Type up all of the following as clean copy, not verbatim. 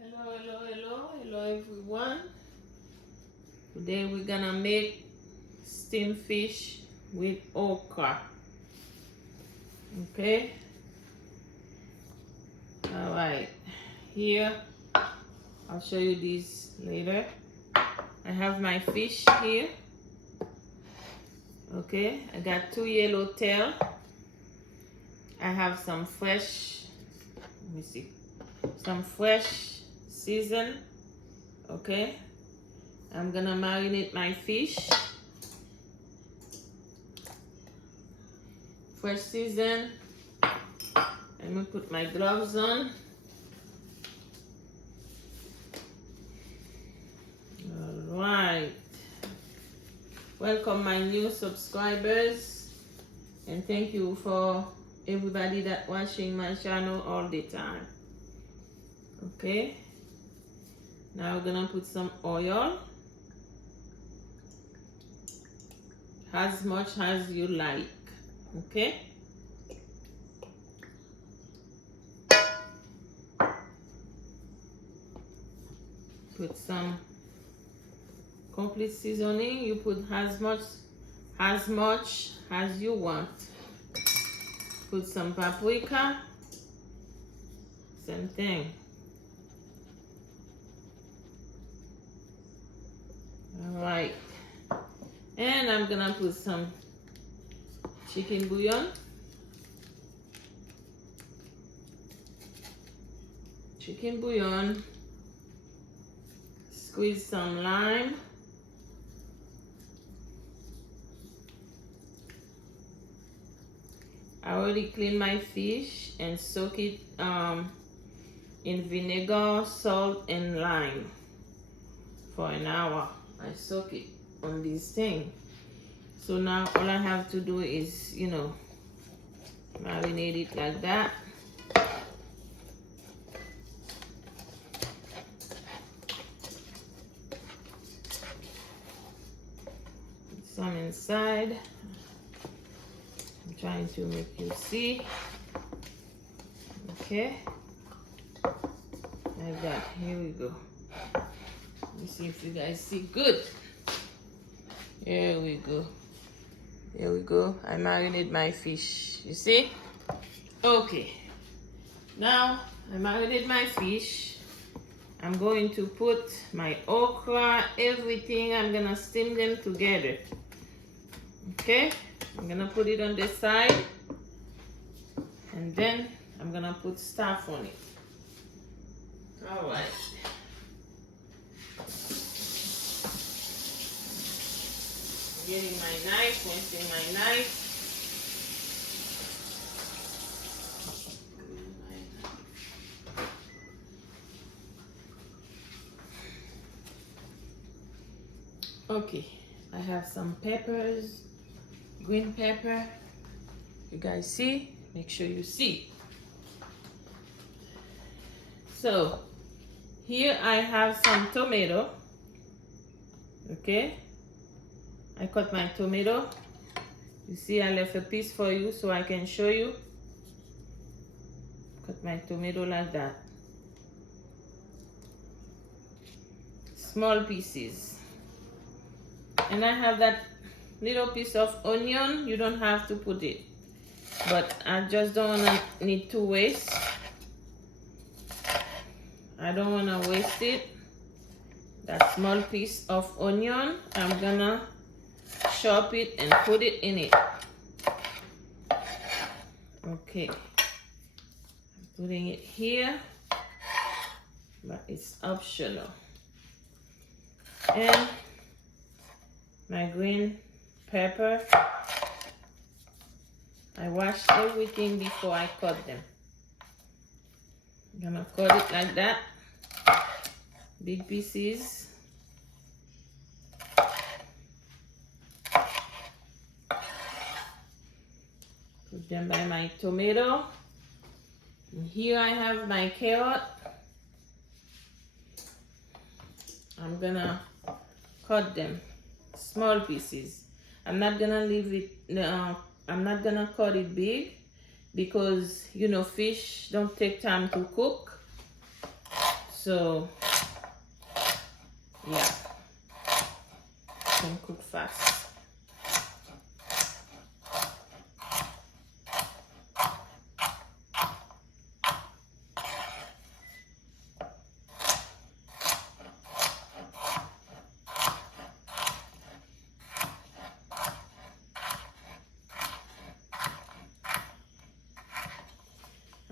Hello everyone. Today we're gonna make steamed fish with okra. Okay. All right. Here, I'll show you these later. I have my fish here. Okay. I got 2 yellow tail. I have some fresh. Let me see. Some fresh season. Okay. I'm gonna marinate my fish. Fresh season. I'm gonna put my gloves on. Alright. Welcome my new subscribers, and thank you for everybody that watching my channel all the time. Okay. Now we're gonna put some oil. As much as you like. Okay. Put some complete seasoning. You put as much as you want. Put some paprika. Same thing. All right. And I'm gonna put some chicken bouillon. Chicken bouillon. Squeeze some lime. I already cleaned my fish and soak it in vinegar, salt, and lime for an hour. I soak it on this thing. So now all I have to do is, marinate it like that. Put some inside. I'm trying to make you see. Okay. Like that. Here we go. Let me see if you guys see good. Here we go. Here we go. I marinate my fish. You see? Okay. Now I marinate my fish. I'm going to put my okra, everything. I'm gonna steam them together. Okay? I'm gonna put it on the side. And then I'm gonna put stuff on it. Alright. Getting my knife, rinsing my knife. Okay, I have some peppers, green pepper. You guys see? Make sure you see. So, here I have some tomato. Okay. I cut my tomato. You see, I left a piece for you so I can show you. Cut my tomato like that. Small pieces. And I have that little piece of onion. You don't have to put it. But I just don't need to waste. I don't want to waste it. That small piece of onion, I'm gonna chop it and put it in it. Okay, I'm putting it here, but it's optional. And my green pepper, I washed everything before I cut them. I'm gonna cut it like that, big pieces. Put them by my tomato. And here I have my carrot. I'm gonna cut them small pieces. I'm not gonna leave it. I'm not gonna cut it big because fish don't take time to cook. So yeah, can cook fast.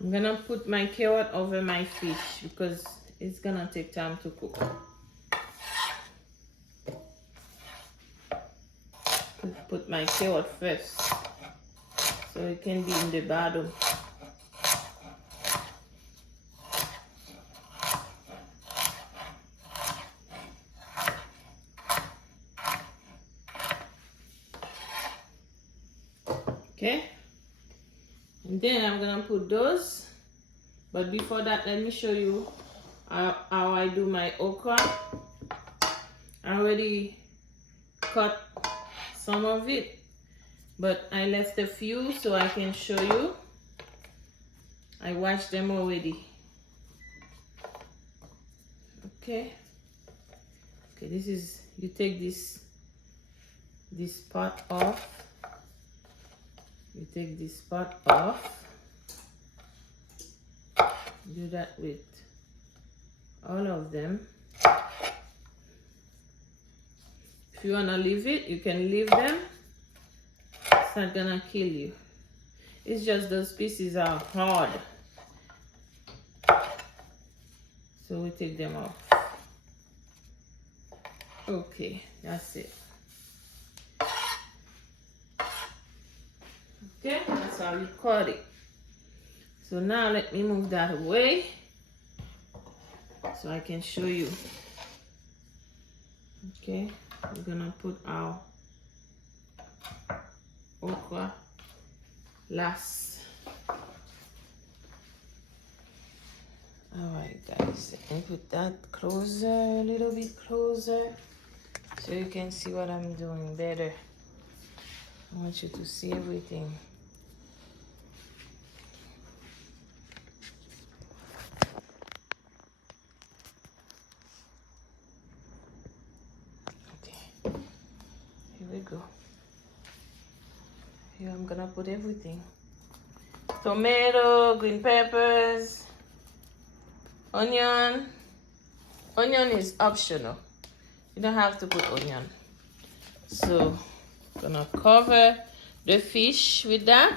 I'm gonna put my carrot over my fish because it's gonna take time to cook. Put my carrot first so it can be in the bottom. Okay, and then I'm gonna put those, but before that let me show you how I do my okra. I already cut some of it, but I left a few so I can show you. I washed them already. Okay, this is, you take this part off. You take this part off. Do that with all of them. If you wanna leave it, you can leave them. It's not gonna kill you. It's just those pieces are hard. So we take them off. Okay, that's it. Okay, that's how you cut it. So now let me move that away so I can show you. Okay, we're gonna put our okra last. Alright guys, let me put that closer, a little bit closer, so you can see what I'm doing better. I want you to see everything. Okay, here we go. Here I'm gonna put everything. Tomato, green peppers, onion. Onion is optional. You don't have to put onion. So gonna cover the fish with that,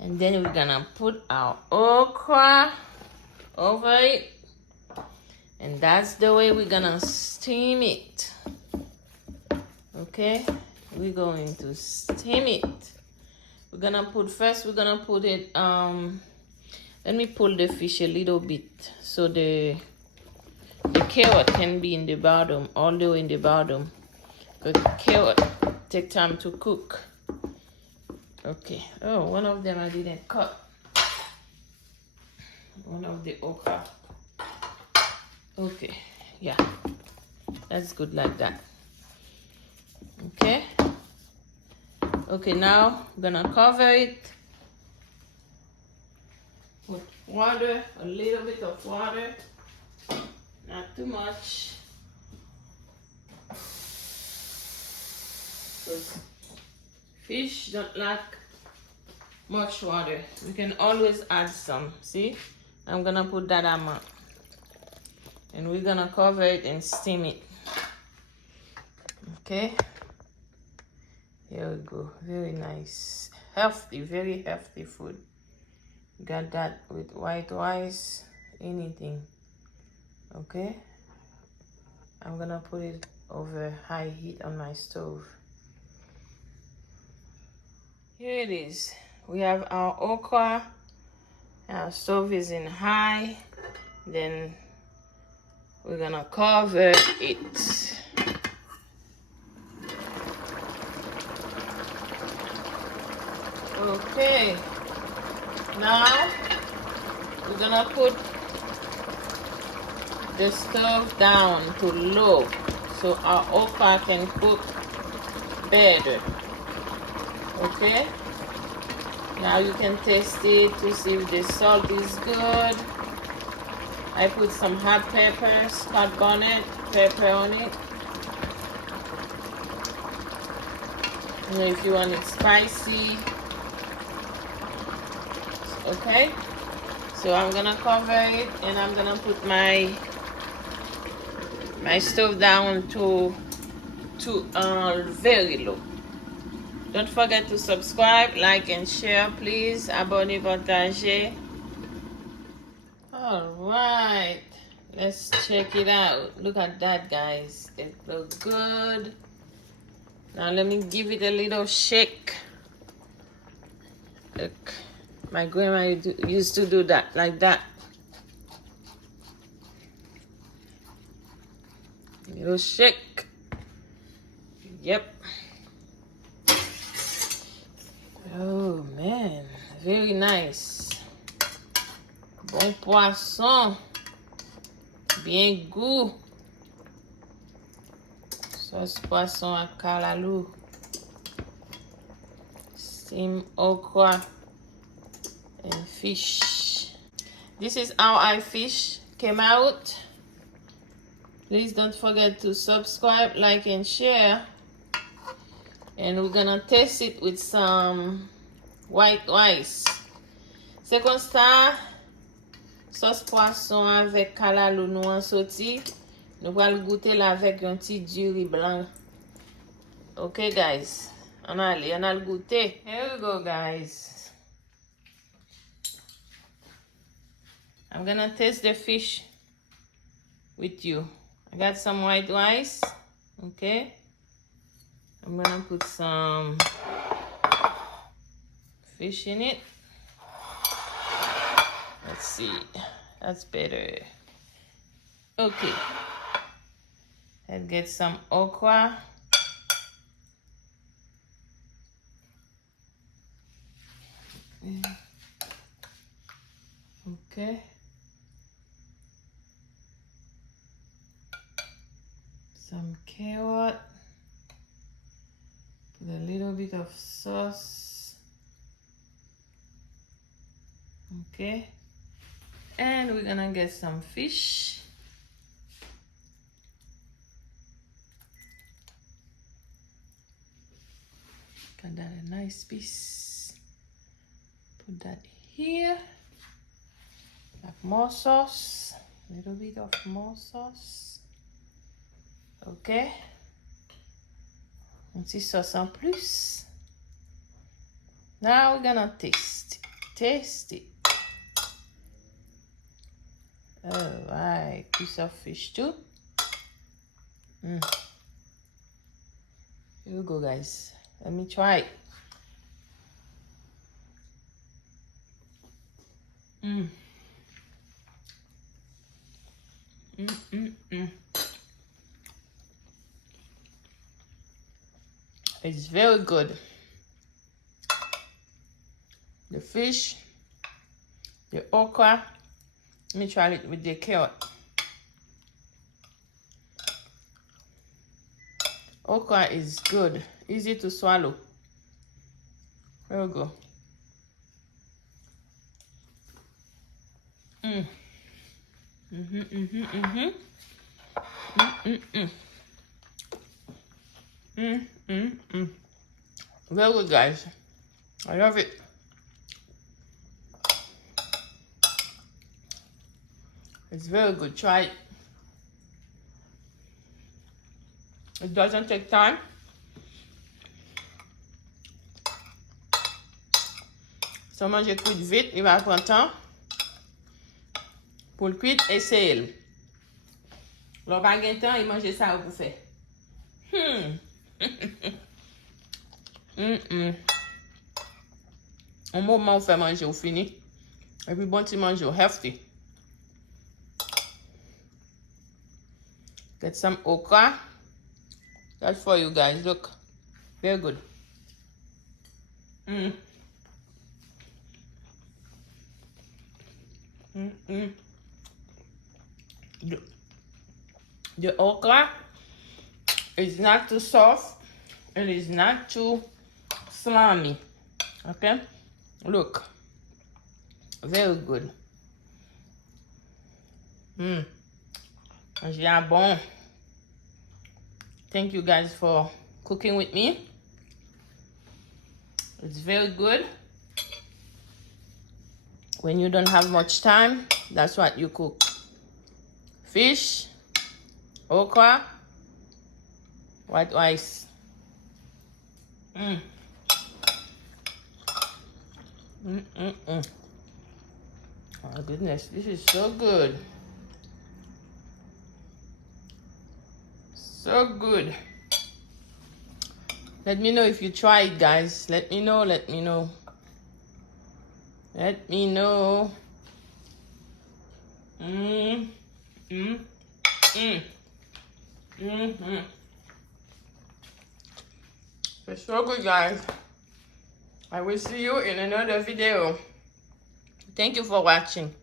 and then we're gonna put our okra over it, and that's the way we're gonna steam it. Okay, we're going to steam it. We're gonna put it let me pull the fish a little bit so the carrot can be in the bottom, all the way in the bottom. The carrot take time to cook. Okay. Oh, one of them I didn't cut. One of the okra. Okay. Yeah. That's good like that. Okay. Okay, now I'm gonna cover it with water, a little bit of water, not too much. Because fish don't like much water. We can always add some. See, I'm gonna put that amount, and we're gonna cover it and steam it. Okay, here we go. Very nice, healthy, very healthy food. Got that with white rice, anything. Okay, I'm gonna put it over high heat on my stove. Here it is. We have our okra. Our stove is in high. Then we're gonna cover it. Okay. Now we're gonna put the stove down to low so our okra can cook better. Okay, now you can taste it to see if the salt is good. I put some hot pepper, Scott bonnet pepper on it. You know, if you want it spicy. Okay. So I'm gonna cover it and I'm gonna put my stove down to very low. Don't forget to subscribe, like, and share, please. Abonnez, partagez. All right, let's check it out. Look at that, guys. It looks good. Now let me give it a little shake. Look, my grandma used to do that, like that. Little shake. Yep. Oh man, very nice. Bon poisson. Bien goût. Sos Pwason à kalalou. Steamed okra and fish. This is how our fish came out. Please don't forget to subscribe, like, and share. And we're gonna taste it with some white rice. Second star, sauce poisson avec kalalou nou an soti. Nous allons goûter là avec un petit du riz blanc. Okay, guys. On a le goûter. Here we go, guys. I'm gonna taste the fish with you. I got some white rice. Okay. I'm gonna put some fish in it. Let's see. That's better. Okay. Let's get some okra. Okay. Some carrot. Put a little bit of sauce. Okay. And we're gonna get some fish. Got that a nice piece. Put that here. Like more sauce. A little bit of more sauce. Okay. Un petit sauce en plus. Now we're gonna taste it. Taste it. Alright, piece of fish too. Here we go, guys. Let me try it. It's very good. The fish, the okra. Let me try it with the carrot. Okra is good, easy to swallow. There we go. Very good, guys. I love it. It's very good. Try it. It doesn't take time. Si on mange cuit vite, il va prendre temps. Pour le cuire, essayez-le. L'on va gagner temps, il mange ça pour faire. Au moment où fait manger, au fini. Et puis bon, tu manges healthy. Get some okra. That's for you guys. Look. Very good. The okra is not too soft and it's not too slimy. Okay? Look. Very good. Yeah, bon. Thank you guys for cooking with me. It's very good. When you don't have much time, that's what you cook. Fish, okra, white rice. Oh my goodness, this is so good. So good. Let me know if you try it, guys. Let me know. Let me know. Let me know. It's so good, guys. I will see you in another video. Thank you for watching.